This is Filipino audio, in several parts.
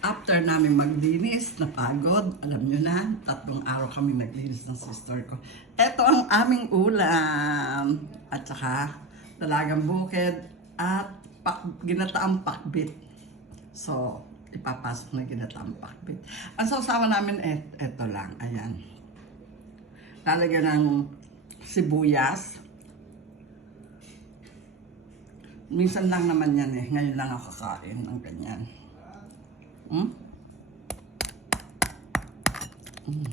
after namin maglinis, napagod, alam nyo na, tatlong araw kami naglinis ng sister ko. Ito ang aming ulam. At saka, dalagang bukid at pak, ginataang pakbit. So, ipapasok na ginataang pakbit. Ang sausawa namin, et, eto lang, ayan. Lalagyan ng sibuyas. Minsan lang naman yan eh. Ngayon lang ako kakain ng ganyan. Hmm? Mm.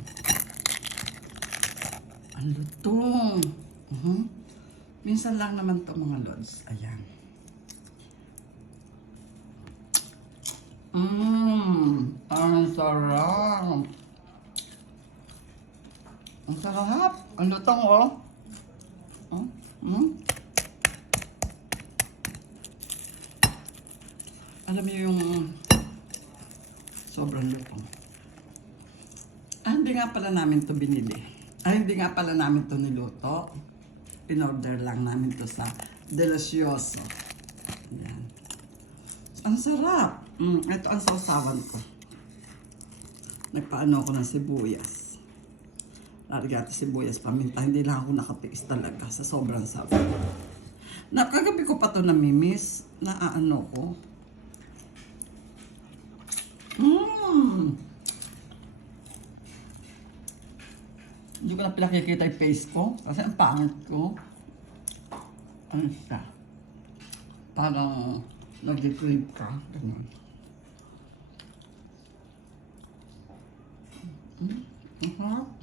Ang lutong. Mhm. Minsan lang naman to mga lods. Ayan. Mmm. Ang sarap. Ang sarap. Ang lutong oh. Mm. Mm. Alam niyo yung sobrang lutong. Ah, hindi nga pala namin to binili. Ah, hindi nga pala namin to niluto. In-order lang namin to sa Delicioso. Yan. Ang sarap. Mm, ito ang sausawan ko. Nagpaano ako ng sibuyas. Ko sibuyas, paminta. Hindi lang ako nakatiis talaga sa sobrang sarap. Nakagabi ko pa to namimiss. Naaano ko. Mmm! Hindi ko na pinakikita yung face ko kasi ang pangit ko. Ano siya? Parang nag-crave ka. Ganun. Mm. Ang sarap. Mm.